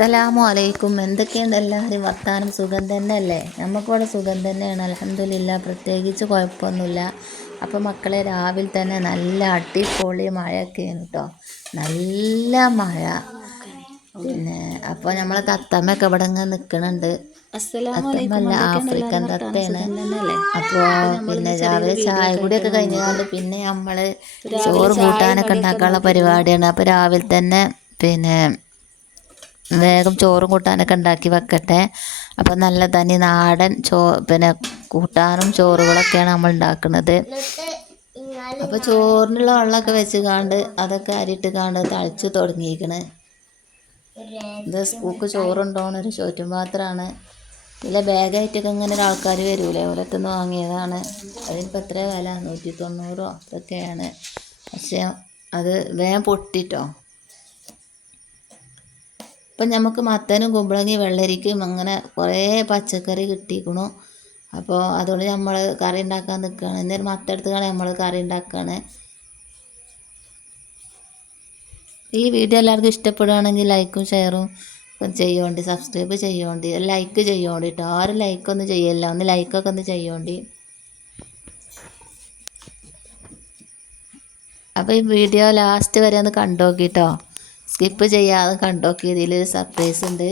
അസ്സലാമു അലൈക്കും. എന്തൊക്കെയുണ്ട് എല്ലാവരും വർത്താനം? സുഖം തന്നെയല്ലേ? നമുക്കിവിടെ സുഖം തന്നെയാണ്, അൽഹംദുലില്ലാ. പ്രത്യേകിച്ച് കുഴപ്പമൊന്നുമില്ല. അപ്പോൾ മക്കളെ, രാവിലെ തന്നെ നല്ല അടിപൊളി മഴയൊക്കെയാണ് കേട്ടോ. നല്ല മഴ. പിന്നെ അപ്പോൾ നമ്മളെ തത്തമ്മയൊക്കെ ഇവിടെ ഇങ്ങനെ നിൽക്കുന്നുണ്ട്. തത്തമ്മല്ല, ആഫ്രിക്കൻ തത്തയാണ്. അപ്പോൾ പിന്നെ രാവിലെ ചായ കൂടിയൊക്കെ കഴിഞ്ഞാണ്ട് പിന്നെ നമ്മൾ ചോറ് കൂട്ടാനൊക്കെ ഉണ്ടാക്കാനുള്ള പരിപാടിയാണ്. അപ്പോൾ രാവിലെ തന്നെ പിന്നെ വേഗം ചോറും കൂട്ടാനൊക്കെ ഉണ്ടാക്കി വെക്കട്ടെ. അപ്പം നല്ല തനി നാടൻ പിന്നെ കൂട്ടാനും ചോറുകളൊക്കെയാണ് നമ്മൾ ഉണ്ടാക്കുന്നത്. അപ്പോൾ ചോറിനുള്ള വെള്ളമൊക്കെ വെച്ച് കാണ്ട് അതൊക്കെ അരിയിട്ട് കാണ്ട് തളിച്ച് തുടങ്ങിയിരിക്കണ്. ഇത് സ്കൂൾക്ക് ചോറുണ്ടോന്നൊരു ചോറ്റും പാത്രമാണ്. ഇതിലെ ബാഗായിട്ടൊക്കെ ഇങ്ങനെ ഒരു ആൾക്കാർ വരൂലേ, ഓലത്തുനിന്ന് വാങ്ങിയതാണ്. അതിനിപ്പോൾ എത്ര വില? 190 അതൊക്കെയാണ്. പക്ഷേ അത് വേഗം പൊട്ടിട്ടോ. ഇപ്പം നമുക്ക് മത്തനും കുമ്പളങ്ങയും വെള്ളരിക്കും അങ്ങനെ കുറേ പച്ചക്കറി കിട്ടിയിരിക്കണു. അപ്പോൾ അതുകൊണ്ട് നമ്മൾ കറി ഉണ്ടാക്കാൻ നിൽക്കുകയാണ്. എന്നൊരു മത്തെടുത്താണ് നമ്മൾ കറി ഉണ്ടാക്കുകയാണ്. ഈ വീഡിയോ എല്ലാവർക്കും ഇഷ്ടപ്പെടുകയാണെങ്കിൽ ലൈക്കും ഷെയറും ചെയ്യുകൊണ്ട്, സബ്സ്ക്രൈബ് ചെയ്യുകൊണ്ട്, ലൈക്ക് ചെയ്യുകൊണ്ട് കേട്ടോ. ആരും ലൈക്കൊന്നും ചെയ്യല്ല, ഒന്ന് ലൈക്കൊക്കെ ഒന്ന് ചെയ്യുകൊണ്ട്. അപ്പോൾ ഈ വീഡിയോ ലാസ്റ്റ് വരെ ഒന്ന് കണ്ടു നോക്കിട്ടോ, സ്കിപ്പ് ചെയ്യാതെ കണ്ടു നോക്കി. ഇതിലൊരു സർപ്രൈസ് ഉണ്ട്.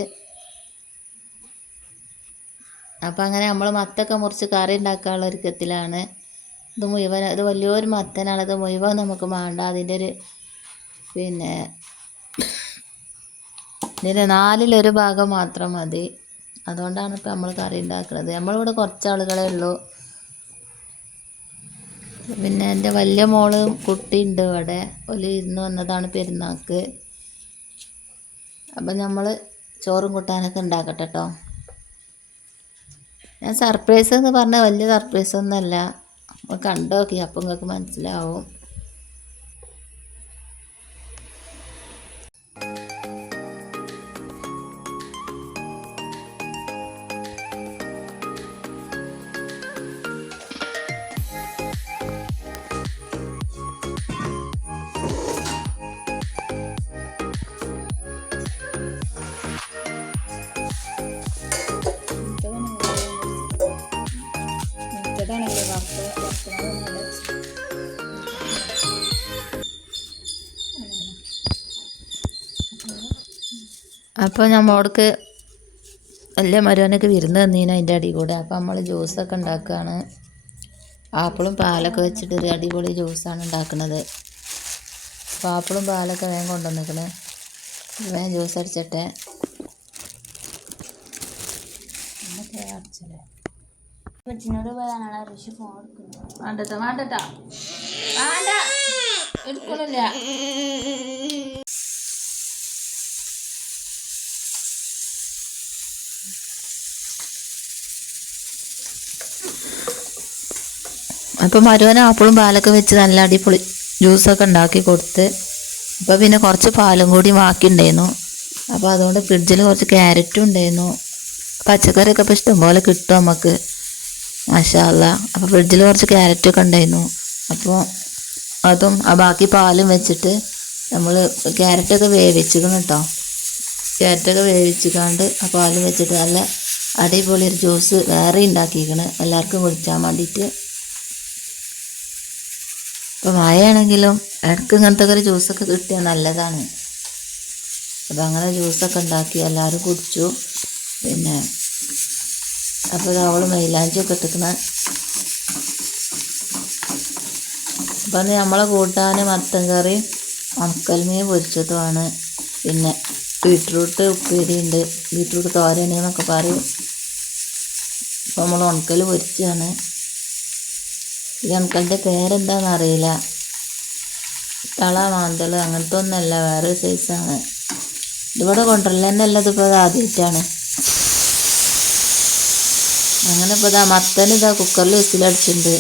അപ്പം അങ്ങനെ നമ്മൾ മത്തൊക്കെ മുറിച്ച് കറി ഉണ്ടാക്കാനുള്ള ഒരുക്കത്തിലാണ്. ഇത് മുഴുവൻ, ഇത് വലിയൊരു മത്തനാണ്. ഇത് മുഴുവൻ നമുക്ക് വേണ്ട. അതിൻ്റെ ഒരു പിന്നെ ഇതിൻ്റെ 4/1 ഭാഗം മാത്രം മതി. അതുകൊണ്ടാണ് ഇപ്പം നമ്മൾ കറി ഉണ്ടാക്കുന്നത്. നമ്മളിവിടെ കുറച്ച് ആളുകളേ ഉള്ളൂ. പിന്നെ എൻ്റെ വലിയ മോള് കുട്ടിയുണ്ട് ഇവിടെ. ഒരു ഇരുന്ന് വന്നതാണ് പെരുന്നാൾക്ക്. അപ്പം നമ്മൾ ചോറും കൂട്ടാനൊക്കെ ഉണ്ടാക്കട്ടെ കേട്ടോ. ഞാൻ സർപ്രൈസ് എന്ന് പറഞ്ഞാൽ വലിയ സർപ്രൈസ് ഒന്നുമല്ല, കണ്ടു നോക്കി അപ്പം നിങ്ങൾക്ക് മനസ്സിലാവും. അപ്പോൾ നമ്മളോടക്ക് വലിയ മരുവനൊക്കെ വിരുന്ന് തന്നീന് അതിൻ്റെ അടി കൂടെ. അപ്പോൾ നമ്മൾ ജ്യൂസൊക്കെ ഉണ്ടാക്കുകയാണ്. ആപ്പിളും പാലൊക്കെ വെച്ചിട്ട് ഒരു അടിപൊളി ജ്യൂസാണ് ഉണ്ടാക്കുന്നത്. അപ്പോൾ ആപ്പിളും പാലൊക്കെ വേഗം കൊണ്ടുവന്നിക്കണ്. വേഗം ജ്യൂസ് അടിച്ചിട്ടെ. വേണ്ടട്ടാ വേണ്ടട്ടാ വേണ്ട, എടുക്കണില്ല. അപ്പോൾ മരുവന് ആപ്പിളും പാലൊക്കെ വെച്ച് നല്ല അടിപൊളി ജ്യൂസൊക്കെ ഉണ്ടാക്കി കൊടുത്ത്. അപ്പോൾ പിന്നെ കുറച്ച് പാലും കൂടി ബാക്കി ഉണ്ടായിരുന്നു. അപ്പോൾ അതുകൊണ്ട് ഫ്രിഡ്ജിൽ കുറച്ച് ക്യാരറ്റും ഉണ്ടായിരുന്നു. പച്ചക്കറിയൊക്കെ ഇപ്പോൾ ഇഷ്ടംപോലെ കിട്ടും നമുക്ക്, മാഷാ അല്ലാ. അപ്പോൾ ഫ്രിഡ്ജിൽ കുറച്ച് ക്യാരറ്റൊക്കെ ഉണ്ടായിരുന്നു. അപ്പോൾ അതും ആ ബാക്കി പാലും വെച്ചിട്ട് നമ്മൾ ക്യാരറ്റൊക്കെ വേവിച്ചിക്കണം കേട്ടോ. ക്യാരറ്റൊക്കെ വേവിച്ചിക്കാണ്ട് ആ പാലും വെച്ചിട്ട് നല്ല അടിപൊളി ഒരു ജ്യൂസ് വേറെ ഉണ്ടാക്കിയിരിക്കണ്, എല്ലാവർക്കും കുടിച്ചാൻ വേണ്ടിയിട്ട്. ഇപ്പോൾ മഴയാണെങ്കിലും ഇടയ്ക്ക് ഇങ്ങനത്തെ ഒരു ജ്യൂസൊക്കെ കിട്ടിയാൽ നല്ലതാണ്. അപ്പോൾ അങ്ങനെ ജ്യൂസൊക്കെ ഉണ്ടാക്കി എല്ലാവരും കുടിച്ചു. പിന്നെ അപ്പോൾ അവൾ മൈലാഞ്ചിയൊക്കെ ഇട്ടിക്കണ. അപ്പം അന്ന് നമ്മളെ കൂട്ടാൻ മത്തൻ കറിയും ഉണക്കൽമീൻ പൊരിച്ചതുമാണ്. പിന്നെ ബീട്രൂട്ട് ഉപ്പേരി ഉണ്ട്, ബീട്രൂട്ട് തോരൻ എന്നൊക്കെ പറയും. അപ്പോൾ നമ്മൾ ഉണക്കൽ പൊരിച്ചതാണ്. ഈ ഉണക്കലിൻ്റെ പേരെന്താണെന്ന് അറിയില്ല, തള മാന്തൽ അങ്ങനത്തെ ഒന്നല്ല, വേറെ സൈസാണ്. ഇതിവിടെ കൊണ്ടുവരലെന്നല്ല, ഇതിപ്പോൾ ആദ്യമായിട്ടാണ്. അങ്ങനെ ഇപ്പോൾ ഇതാ മത്തൻ ഇതാ കുക്കറിൽ വിസിലടിച്ചിട്ടുണ്ട്.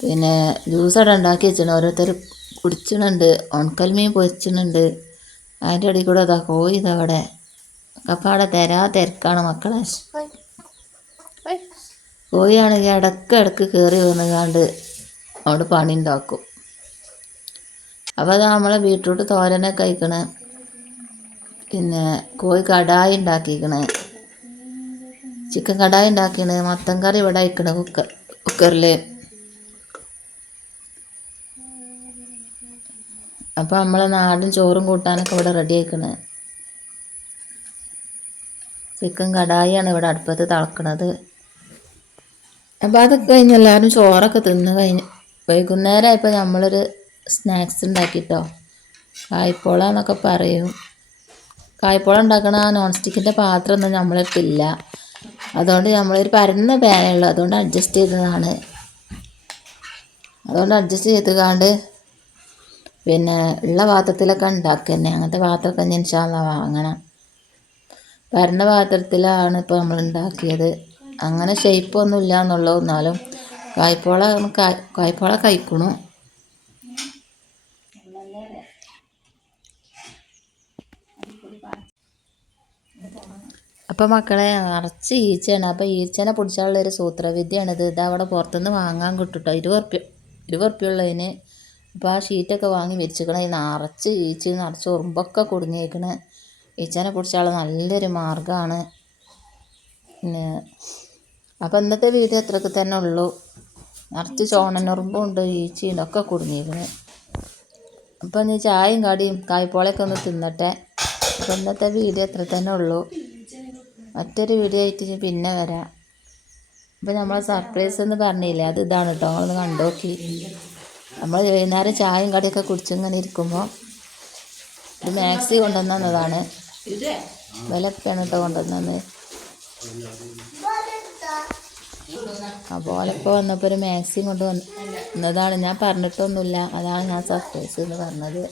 പിന്നെ ജ്യൂസ് അവിടെ ഉണ്ടാക്കി വെച്ചിട്ടുണ്ട്, ഓരോരുത്തർ കുടിച്ചിട്ടുണ്ട്. ഉണക്കൽമീൻ പൊരിച്ചിട്ടുണ്ട്. അതിൻ്റെ ഇടയിൽ കൂടെ ഇതാ കോഴി ഇതവിടെ കപ്പാടെ തിരക്കാണ് മക്കളെ. കോഴിയാണെങ്കിൽ ഇടയ്ക്ക് കയറി വന്നുകാണ്ട് അവിടെ പണി ഉണ്ടാക്കും. അപ്പോൾ അത് നമ്മളെ ബീട്രൂട്ട് തോരനൊക്കെ കഴിക്കണേ. പിന്നെ കോഴി കടായി ഉണ്ടാക്കിക്കണ്, ചിക്കൻ കടായി ഉണ്ടാക്കിയാണ്. മത്തൻ കറി ഇവിടെ അയക്കണ് കുക്കറിൽ. അപ്പോൾ നമ്മളെ നാടൻ ചോറും കൂട്ടാനൊക്കെ ഇവിടെ റെഡി ആയിക്കണ്. ചിക്കൻ കടായിയാണ് ഇവിടെ അടുപ്പത്ത് തിളക്കണത്. അപ്പോൾ അതൊക്കെ കഴിഞ്ഞ് എല്ലാവരും ചോറൊക്കെ തിന്ന് കഴിഞ്ഞ് വൈകുന്നേരമായപ്പോൾ നമ്മളൊരു സ്നാക്സ് ഉണ്ടാക്കിട്ടോ. കായ്പോള എന്നൊക്കെ പറയും. കായ്പോള ഉണ്ടാക്കണ ആ നോൺ സ്റ്റിക്കിൻ്റെ പാത്രമൊന്നും നമ്മളടുത്തില്ല. അതുകൊണ്ട് നമ്മളൊരു പരന്ന പാനുള്ളൂ, അതുകൊണ്ട് അഡ്ജസ്റ്റ് ചെയ്തതാണ്. അതുകൊണ്ട് അഡ്ജസ്റ്റ് ചെയ്തുകൊണ്ട് പിന്നെ ഉള്ള പാത്രത്തിലൊക്കെ ഉണ്ടാക്കുക തന്നെ. അങ്ങനത്തെ പാത്രമൊക്കെ ഇൻഷാ അല്ലാഹ് വാങ്ങണം. പരന്ന പാത്രത്തിലാണ് ഇപ്പോൾ നമ്മൾ ഉണ്ടാക്കിയത്. അങ്ങനെ ഷേപ്പൊന്നും ഇല്ല എന്നുള്ളൂ, എന്നാലും കായ്പോള കഴിക്കണു. അപ്പോൾ മക്കളെ നിറച്ച് ഈച്ചയാണ്. അപ്പോൾ ഈച്ചനെ പിടിച്ചാലുള്ളൊരു സൂത്രവിദ്യയാണിത്. ഇതവിടെ പുറത്തുനിന്ന് വാങ്ങാൻ കിട്ടും കേട്ടോ. 20 ഉറുപ്പ്യ ഉള്ളതിന്. അപ്പോൾ ആ ഷീറ്റൊക്കെ വാങ്ങി വെച്ചിരിക്കണ. നിറച്ച് ഈച്ച, നിറച്ച് ഉറുമ്പൊക്കെ കുടുങ്ങിയിരിക്കണ്. ഈച്ചനെ പിടിച്ചാൽ നല്ലൊരു മാർഗ്ഗമാണ്. പിന്നെ അപ്പോൾ ഇന്നത്തെ വീഡിയോ അത്രയൊക്കെ തന്നെ ഉള്ളൂ. നിറച്ച് ചോണനുറുമ്പുണ്ട്, ഈച്ചയും ഒക്കെ കുടുങ്ങിയിരിക്കണ്. അപ്പോൾ ഇനി ചായയും കടിയും കായ്പോളയൊക്കെ ഒന്ന് തിന്നട്ടെ. അപ്പോൾ ഇന്നത്തെ വീഡിയോ അത്ര തന്നെ ഉള്ളൂ. മറ്റൊരു വീഡിയോ ആയിട്ട് പിന്നെ വരാം. അപ്പോൾ നമ്മളെ സർപ്രൈസ് എന്ന് പറഞ്ഞില്ലേ, അത് ഇതാണ് കേട്ടോ. നമ്മളൊന്ന് കണ്ടു നോക്കി. നമ്മൾ വൈകുന്നേരം ചായയും കടിയൊക്കെ കുടിച്ചിങ്ങനെ ഇരിക്കുമ്പോൾ ഒരു മാക്സി കൊണ്ടുവന്നതാണ്. വിലക്കാണ് കേട്ടോ കൊണ്ടുവന്നത്. അപ്പോൾ ഇപ്പോൾ വന്നപ്പോൾ ഒരു മാക്സിയും കൊണ്ട് വന്നതാണ്. ഞാൻ പറഞ്ഞിട്ടൊന്നുമില്ല, അതാണ് ഞാൻ സർപ്രൈസ് എന്ന് പറഞ്ഞത്.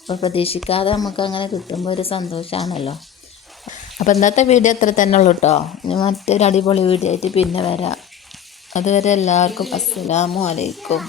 അപ്പോൾ പ്രതീക്ഷിക്കാതെ നമുക്ക് അങ്ങനെ കിട്ടുമ്പോൾ ഒരു സന്തോഷമാണല്ലോ. അപ്പോൾ ഇന്നത്തെ വീഡിയോ അത്ര തന്നെ ഉള്ളൂ കേട്ടോ. ഇനി മറ്റൊരു അടിപൊളി വീഡിയോ ആയിട്ട് പിന്നെ വരാം. അതുവരെ എല്ലാവർക്കും അസ്സലാമു അലൈക്കും.